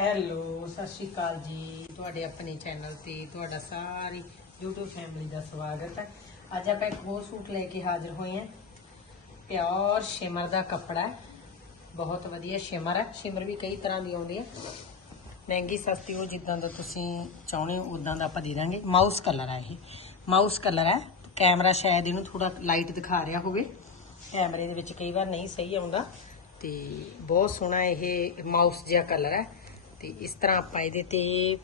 Hello, ਸਤਿ ਸ਼੍ਰੀ ਅਕਾਲ ਜੀ। ਤੁਹਾਡੇ ਆਪਣੇ ਚੈਨਲ ਤੇ ਤੁਹਾਡਾ ਸਾਰੀ YouTube ਫੈਮਿਲੀ ਦਾ ਸਵਾਗਤ ਹੈ। ਅੱਜ ਆਪਾਂ ਇੱਕ ਹੋਰ ਸੂਟ ਲੈ ਕੇ ਹਾਜ਼ਰ ਹੋਏ ਹਾਂ। ਪਿਓਰ ਸ਼ਿਮਰ ਦਾ ਕੱਪੜਾ ਬਹੁਤ ਵਧੀਆ ਸ਼ਿਮਰ ਹੈ। ਸ਼ਿਮਰ ਵੀ ਕਈ ਤਰ੍ਹਾਂ ਦੀ ਆਉਂਦੀ ਹੈ। ਮਹਿੰਗੀ, ਸਸਤੀ, ਉਹ ਜਿੱਦਾਂ ਦਾ ਤੁਸੀਂ ਚਾਹੁੰਦੇ ਹੋ ਉਦਾਂ ਦਾ ਆਪਾਂ ਦੇ ਦਾਂਗੇ। ਮਾਊਸ ਕਲਰ ਹੈ ਇਹ। ਮਾਊਸ ਕਲਰ ਹੈ। ਕੈਮਰਾ ਸ਼ਾਇਦ ਇਹਨੂੰ ਥੋੜਾ ਲਾਈਟ ਦਿਖਾ ਰਿਹਾ ਹੋਵੇ। ਕੈਮਰੇ ਦੇ ਵਿੱਚ ਕਈ ਵਾਰ ਨਹੀਂ ਸਹੀ ਆਉਂਦਾ। ਤੇ ਬਹੁਤ ਸੋਹਣਾ ਇਹ ਮਾਊਸ ਜਿਹਾ ਕਲਰ ਹੈ। ਤੇ ਇਸ ਤਰ੍ਹਾਂ ਆਪਾਂ ਇਹਦੇ ਤੇ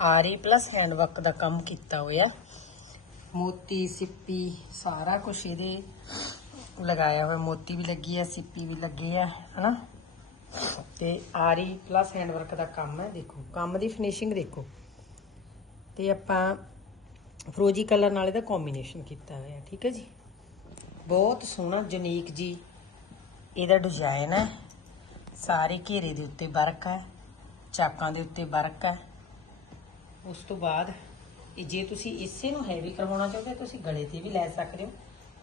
ਆਰੀ ਪਲੱਸ ਹੈਂਡ ਵਰਕ ਦਾ ਕੰਮ ਕੀਤਾ ਹੋਇਆ। ਮੋਤੀ, ਸਿੱਪੀ, ਸਾਰਾ ਕੁਝ ਇਹਦੇ ਲਗਾਇਆ ਹੋਇਆ। ਮੋਤੀ ਵੀ ਲੱਗੀ ਹੈ ਸਿੱਪੀ ਵੀ ਲੱਗੀ ਹੈ ਹਨਾ? ਤੇ ਆਰੀ ਪਲੱਸ ਹੈਂਡ ਵਰਕ ਦਾ ਕੰਮ ਹੈ, ਦੇਖੋ। ਕੰਮ ਦੀ ਫਿਨਿਸ਼ਿੰਗ ਦੇਖੋ। ਤੇ ਆਪਾਂ ਫਰੋਜੀ ਕਲਰ ਨਾਲ ਇਹਦਾ ਕੰਬੀਨੇਸ਼ਨ ਕੀਤਾ ਹੋਇਆ, ਠੀਕ ਹੈ ਜੀ? ਬਹੁਤ ਸੋਹਣਾ ਯੂਨੀਕ ਜੀ, ਇਹਦਾ ਡਿਜ਼ਾਈਨ ਹੈ। ਸਾਰੇ ਘੇਰੇ ਦੇ ਉੱਤੇ ਵਰਕ ਹੈ, ਚਾਕਾਂ ਦੇ ਉੱਤੇ ਵਰਕ ਹੈ। ਉਸ ਤੋਂ ਬਾਅਦ ਇਹ ਜੇ ਤੁਸੀਂ ਇਸੇ ਨੂੰ ਹੈਵੀ ਕਰਵਾਉਣਾ ਚਾਹੁੰਦੇ ਤੁਸੀਂ ਗਲੇ ਤੇ ਵੀ ਲੈ ਸਕਦੇ ਹੋ।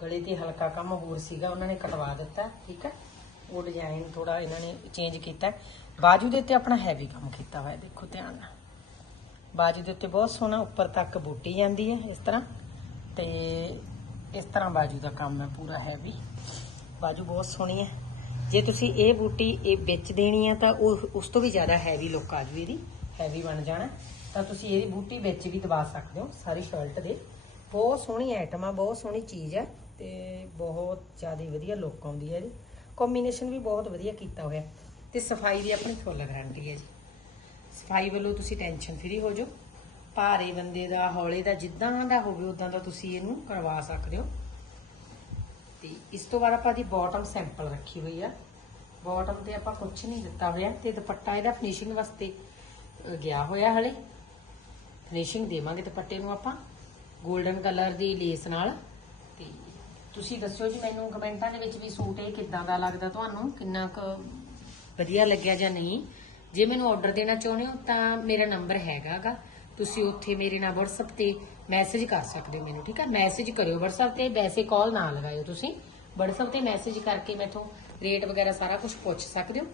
ਗਲੇ ਤੇ ਹਲਕਾ ਕੰਮ ਹੋਰ ਸੀਗਾ, ਉਹਨਾਂ ਨੇ ਕਟਵਾ ਦਿੱਤਾ, ਠੀਕ ਹੈ। ਉਹ ਡਿਜ਼ਾਈਨ ਥੋੜਾ ਇਹਨਾਂ ਨੇ ਚੇਂਜ ਕੀਤਾ ਬਾਜੂ ਦੇ ਉੱਤੇ ਆਪਣਾ ਹੈਵੀ ਕੰਮ ਕੀਤਾ ਹੋਇਆ, ਦੇਖੋ ਧਿਆਨ ਨਾਲ। ਬਾਜੂ ਦੇ ਉੱਤੇ ਬਹੁਤ ਸੋਹਣਾ ਉੱਪਰ ਤੱਕ ਬੂਟੀ ਜਾਂਦੀ ਹੈ, ਇਸ ਤਰ੍ਹਾਂ। ਤੇ ਇਸ ਤਰ੍ਹਾਂ ਬਾਜੂ ਦਾ ਕੰਮ ਹੈ ਪੂਰਾ ਹੈਵੀ ਬਾਜੂ ਬਹੁਤ ਸੋਹਣੀ ਹੈ। ਜੇ ਤੁਸੀਂ ਇਹ ਬੂਟੀ ਇਹ ਵਿੱਚ ਦੇਣੀ ਹੈ ਤਾਂ ਉਹ ਉਸ ਤੋਂ ਵੀ ਜ਼ਿਆਦਾ ਹੈਵੀ ਲੁੱਕ ਆ ਜੂ ਇਹਦੀ। ਹੈਵੀ ਬਣ ਜਾਣਾ। ਤਾਂ ਤੁਸੀਂ ਇਹਦੀ ਬੂਟੀ ਵਿੱਚ ਵੀ ਦਬਾ ਸਕਦੇ ਹੋ ਸਾਰੀ ਸ਼ਰਟ ਦੇ। ਬਹੁਤ ਸੋਹਣੀ ਆਈਟਮ ਆ, ਬਹੁਤ ਸੋਹਣੀ ਚੀਜ਼ ਹੈ ਤੇ ਬਹੁਤ ਜ਼ਿਆਦਾ ਵਧੀਆ ਲੁੱਕ ਆਉਂਦੀ ਹੈ ਜੀ ਕੰਬੀਨੇਸ਼ਨ ਵੀ ਬਹੁਤ ਵਧੀਆ ਕੀਤਾ ਹੋਇਆ। ਤੇ ਸਫ਼ਾਈ ਦੀ ਆਪਣੀ ਫੁੱਲ ਗਾਰੰਟੀ ਹੈ ਜੀ। ਸਫ਼ਾਈ ਵੱਲੋਂ ਤੁਸੀਂ ਟੈਨਸ਼ਨ ਫਰੀ ਹੋ ਜਾਓ। ਭਾਰੇ ਬੰਦੇ ਦਾ, ਹੌਲੇ ਦਾ, ਜਿੱਦਾਂ ਦਾ ਹੋਵੇ, ਉਦਾਂ ਦਾ ਤੁਸੀਂ ਇਹਨੂੰ ਕਰਵਾ ਸਕਦੇ ਹੋ। ਤੇ ਇਸ ਤੋਂ ਬਾਅਦ ਆਪਾਂ ਦੀ ਬਾਟਮ ਸੈਂਪਲ ਰੱਖੀ ਹੋਈ ਆ। ਬਾਟਮ ਤੇ ਆਪਾਂ ਕੁਝ ਨਹੀਂ ਦਿੱਤਾ ਹੋਇਆ। ਤੇ ਦੁਪੱਟਾ ਇਹਦਾ ਫਿਨਿਸ਼ਿੰਗ ਵਾਸਤੇ ਗਿਆ ਹੋਇਆ ਹਲੇ। ਫਿਨਿਸ਼ਿੰਗ ਦੇਵਾਂਗੇ ਦੁਪੱਟੇ ਨੂੰ ਆਪਾਂ 골ਡਨ ਕਲਰ ਦੀ ਲੇਸ ਨਾਲ। ਤੇ ਤੁਸੀਂ ਦੱਸਿਓ ਜੀ ਮੈਨੂੰ ਕਮੈਂਟਾਂ ਦੇ ਵਿੱਚ ਵੀ ਸੂਟ ਇਹ ਕਿੱਦਾਂ ਦਾ ਲੱਗਦਾ ਤੁਹਾਨੂੰ, ਕਿੰਨਾ ਕੁ ਵਧੀਆ ਲੱਗਿਆ ਜਾਂ ਨਹੀਂ। ਜੇ ਮੈਨੂੰ ਆਰਡਰ ਦੇਣਾ ਚਾਹੁੰਦੇ ਹੋ ਤਾਂ ਮੇਰਾ ਨੰਬਰ ਹੈਗਾਗਾ। ਤੁਸੀਂ ਉੱਥੇ ਮੇਰੇ ਨਾਲ WhatsApp ਤੇ ਮੈਸੇਜ ਕਰ ਸਕਦੇ ਹੋ ਮੈਨੂੰ, ਠੀਕ ਹੈ ਮੈਸੇਜ ਕਰਿਓ WhatsApp ਤੇ, ਵੈਸੇ ਕਾਲ ਨਾ ਲਗਾਇਓ ਤੁਸੀਂ। WhatsApp ਤੇ ਮੈਸੇਜ ਕਰਕੇ ਮੈਥੋਂ ਰੇਟ ਵਗੈਰਾ ਸਾਰਾ ਕੁਝ ਪੁੱਛ ਸਕਦੇ ਹੋ।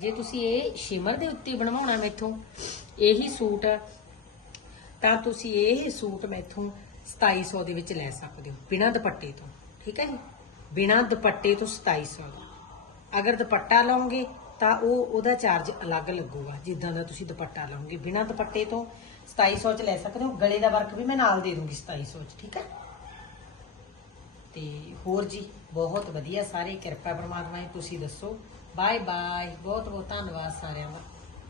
ਜੇ ਤੁਸੀਂ ਇਹ ਸ਼ਿਮਰ ਦੇ ਉੱਤੇ ਬਣਵਾਉਣਾ ਮੈਥੋਂ, ਇਹੀ ਸੂਟ, ਤਾਂ ਤੁਸੀਂ ਇਹ ਸੂਟ ਮੈਥੋਂ 2700 ਦੇ ਵਿੱਚ ਲੈ ਸਕਦੇ ਹੋ, ਬਿਨਾਂ ਦੁਪੱਟੇ ਤੋਂ, ਠੀਕ ਹੈ ਜੀ? ਬਿਨਾਂ ਦੁਪੱਟੇ ਤੋਂ 2700 ਦਾ ਅਗਰ ਦੁਪੱਟਾ ਲਓਗੇ ਤਾਂ ਉਹ, ਉਹਦਾ ਚਾਰਜ ਅਲੱਗ ਲੱਗੂਗਾ, ਜਿੱਦਾਂ ਦਾ ਤੁਸੀਂ ਦੁਪੱਟਾ ਲਓਗੇ। ਬਿਨਾਂ ਦੁਪੱਟੇ ਤੋਂ 2700 ਚ ਲੈ ਸਕਦੇ ਹੋ। ਗਲੇ ਦਾ ਵਰਕ ਵੀ ਮੈਂ ਨਾਲ ਦੇ ਦੂੰਗੀ 2700 ਚ, ਠੀਕ ਹੈ? ਤੇ ਹੋਰ ਜੀ, ਬਹੁਤ ਵਧੀਆ। ਸਾਰੇ ਕਿਰਪਾ ਪਰਮਾਤਮਾ ਜੀ ਤੁਸੀਂ ਦੱਸੋ। ਬਾਏ ਬਾਏ ਬਹੁਤ ਬਹੁਤ ਧੰਨਵਾਦ ਸਾਰਿਆਂ ਦਾ।